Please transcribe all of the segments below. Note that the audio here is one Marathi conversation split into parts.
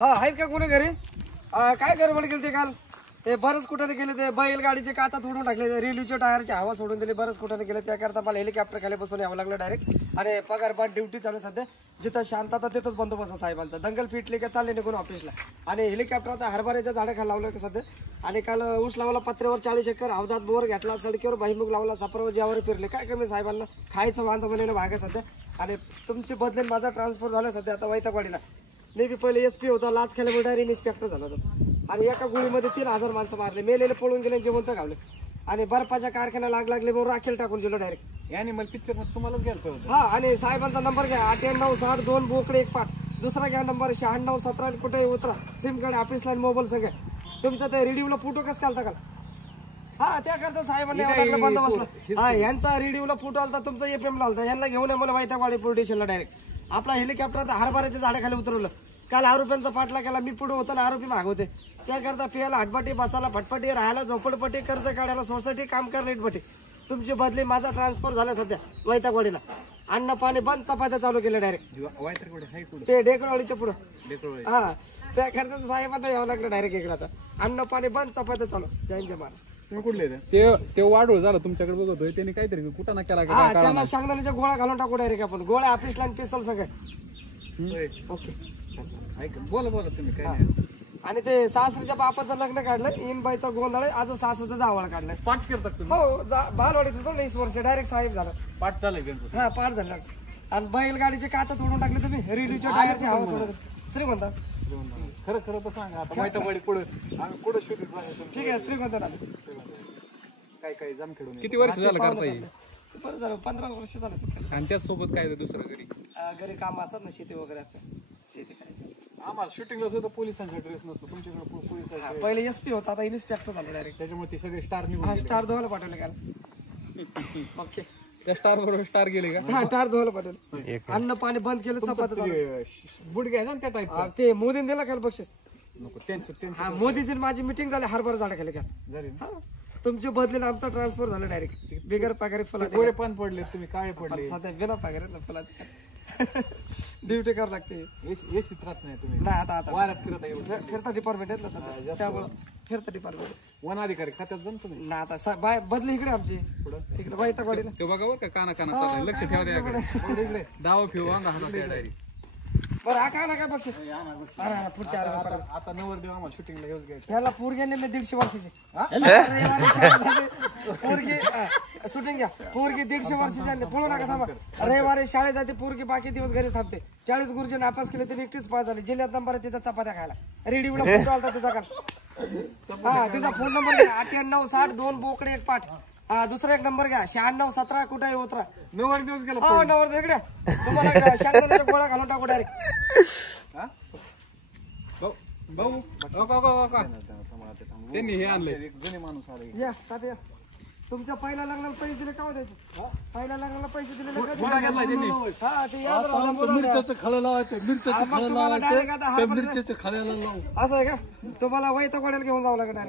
हा आहेत का कोणी घरी? काय गडबड केली ते काल? ते बरंच कुठे गेले, ते बैलगाडीचे काचा तोडून टाकले, रेल्वेच्या टायरची हवा सोडून दिली, बरंच कुठे गेले. त्याकरता मला हेलिकॉप्टर खाली बसून यावं लागलं डायरेक्ट. आणि पगार पण ड्युटी चालू सध्या, जिथं शांतता तिथंच बंदोबस्त साहेबांचा. दंगल फिटली का चालले निघून ऑफिसला. आणि हेलिकॉप्टर आता हरभऱ्याच्या झाडाखाली लावलं का सध्या. आणि काल ऊस लावला पत्र्यावर 40 एकर, अवधात बोर घेतला, सडकीवर बाईमुग लावला, सापरावर ज्यावर फिरले. काय कमी साहेबांना खायचं वांदा बनवलं भाग आहे सध्या. आणि तुमची बदलेन माझा ट्रान्सफर झाला सध्या आता वैतागवाडीला. मी पहिले SP होता, लाच खेळल्यामुळे डायरेक्ट इन्स्पेक्टर झाला होता. आणि एका गोळीमध्ये 3000 माणसं मारले, मेलेले पळून गेले, जिवंत गावले. आणि बर्फाच्या कारखान्याला लागले म्हणून राखेल टाकून दिलं डायरेक्ट. ॲनिमल पिक्चर मध्ये तुम्हालाच घ्यायचं होतं. हा, आणि साहेबांचा नंबर घ्या 9860 2 बोकडे 1 पाठ. दुसरा घ्या नंबर 9617 कुठे उतरा, सिम कार्ड ऑफिसला मोबाईल सगळं. तुमचं ते रेडिओला फोटो कसं घालता का? हा, त्याकरता साहेबांनी टाकलं बंदोबस्तला. हा, यांचा रेडिओला फोटो आलता, तुमचा FM ला आलता. यांना घेऊन मला वैतागवाडी पोलीस स्टेशनला डायरेक्ट. आपला हेलिकॉप्टर आता हरभऱ्याच्या झाडाखाली उतरवलं. काल आरोपींचा पाठला केला, मी पुढे होतो ना, आरोपी मागवते. त्याकरता पियाला हटपटी, बसायला फटपटी, राहायला झोपडपट्टी, कर्ज काढायला सोसायटी, काम करायला इटपटी. तुमची बदली माझा ट्रान्सफर झाला सध्या वैतागवाडीला. अन्न पाणी बंद, चपात्या चालू केल्या डायरेक्ट. ते डेकरवाडीच्या पुढं. हा, त्याकरता साहेबांना यावं लागलं डायरेक्ट इकडे. आता अन्न पाणी बंद, चपात्या चालू. जय मला कुठले ते वाढवळ झालं तुमच्याकडे बघतोय त्यांनी काहीतरी कुठं ना केला. हा, त्यांना शेंगदाण्याच्या गोळा घालून टाकू डायरेक्ट आपण. गोळ्या ऑफिसला आणि पिस्तल सगळे. ओके, बोला तुम्ही काय. आणि ते सासरीच्या बापाचं लग्न काढलं, इनबाईचा गोंधळ, आजो सासूचा जावळ काढलाय. पाठ करतात तुम्ही? हो, बालवाडीत होतो 20 वर्ष, डायरेक्ट साहेब झालं. पाठ झालं त्यांचं? हा, पाठ झालं. आणि बैलगाडीचे काचा तोडून टाकले तुम्ही, रेल्वेच्या टायरची हवा सोडत. श्रीमंत खरं तर सांगा आता. वैतागवाडी पुढे आम्ही पुढे शोधित. ठीक आहे, श्रीमंत काय जाम खेळून. किती वर्ष झालं करता येईल? बरं झालं, 15 वर्ष झालं सध्या. आणि त्याचसोबत काय दुसरं घरी काम असतात ना, शेती वगैरे असतात, शेती करायची. आम्हाला शूटिंगला सुद्धा पोलिसांचा ड्रेस नसतो, तुमच्याकडे पोलिस. पहिले SP होता, आता इन्स्पेक्टर झालं डायरेक्ट. त्याच्यामुळे ते सगळे स्टार निघून. हा, स्टार धुवायला पाठवले काल. ओके, त्या स्टार बरोबर स्टार गेले का? हा, स्टार धुवायला पाठवले. अन्न पाणी बंद केलं, चपात्या बुट घ्यायचा ना त्या टाईपचा. ते मोदीने दिला काल बक्षीस. नको त्यांचं. हा, मोदीची माझी मिटिंग झाली हरभरा झाडाखाली काल. झाली ना? हा, तुमची बदलीने आमचा ट्रान्सफर झाला डायरेक्ट. बिगर पगारी फुलात गोळे पण पडले, तुम्ही काळे पडले. सध्या बिना पगारात फुलात ड्युटी करावं लागते. एसी त्रास नाही तुम्ही? नाही, आता वाऱ्यात फिरत आहे. फिरता डिपार्टमेंट आहेत ना सध्या, त्यामुळे फिरता डिपार्टमेंट. वन अधिकारी खात्यात जमतो नाही. ना, आता बदली इकडे आमची, इकडे वैतागवाडीला. ते बघा बरं का, काना चाललंय, लक्ष ठेवा द्याकडे. दावा फिवा हातात डायरी. बरं, हा काय ना काय बक्षीस पुढच्या आता नवरदेव आम्हाला शूटिंगला येऊच घ्यायचं. याला पोरगी नेले 150 वर्षाची पोरगी. शूटिंग घ्या, पोरगी 150 वर्षाची. पळू नका, थांबा. रविवारी शाळेत जाते पोरगी, बाकी दिवस घरीच थांबते. 40 गुरुजी नापास केले तरी एकटीच पास झाली. जिल्ह्यात नंबर आहे तिचा, चपात्या खायला. रेडिओला फोटो आलता तिचा काल. हा, तिचा फोन नंबर घ्या 9860 2 बोकडे 1 पाठ. हा, दुसरा एक नंबर घ्या 9617 कुठे उतरा. नवर दिवस गेला. हो, नवर इकडे तुम्हाला शेंगदाण्याच्या गोळा घालून टाकू डायरेक्ट. भाऊ त्यांनी हे आणलंय. जुने माणूस आले. या तात्या, तुमच्या पहिल्या लग्नाला पैसे दिले का द्यायचे? पहिल्या लग्नाला पैसे दिले घेतलाय त्यांनी. हा, ते मिरच्याचं खळं लावायचं, मिरच्याचं खळं लावायचं, मिरच्याच्या खळ्याला लावू. असं आहे का? तुम्हाला वैतागवाडीला घेऊन जावं लागणार.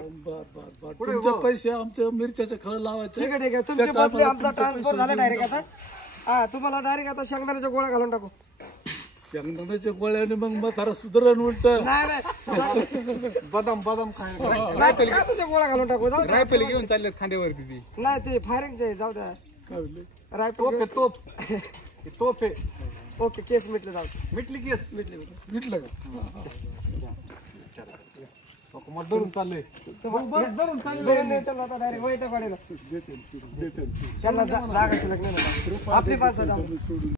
तुमचे पैसे आमच्या मिरच्याचं खळं लावायचं. ठीक आहे. तुमची बदली आमचा ट्रान्सफर झाला डायरेक्ट आता. हा, तुम्हाला डायरेक्ट आता शेंगदाण्याच्या गोळा घालून टाकू. शेंगदाण्याच्या गोळ्याने मग म्हातारा सुधारण उलट. नाही, बदाम खायला. गोळा घालून टाकू. जाऊ द्या. रायफल घेऊन चाललेत खांद्यावरती ती. नाही, ते फायरिंगचे, जाऊ द्या. रायफल तोप आहे. ओके, केस मिटले. जाऊ मिटली केस. मिटलं का? मग धरून चाललंय. डायरेक्ट वैतागवाडीला. त्यांना जागा शिल्लक नाही. आपली माणसं जाऊ.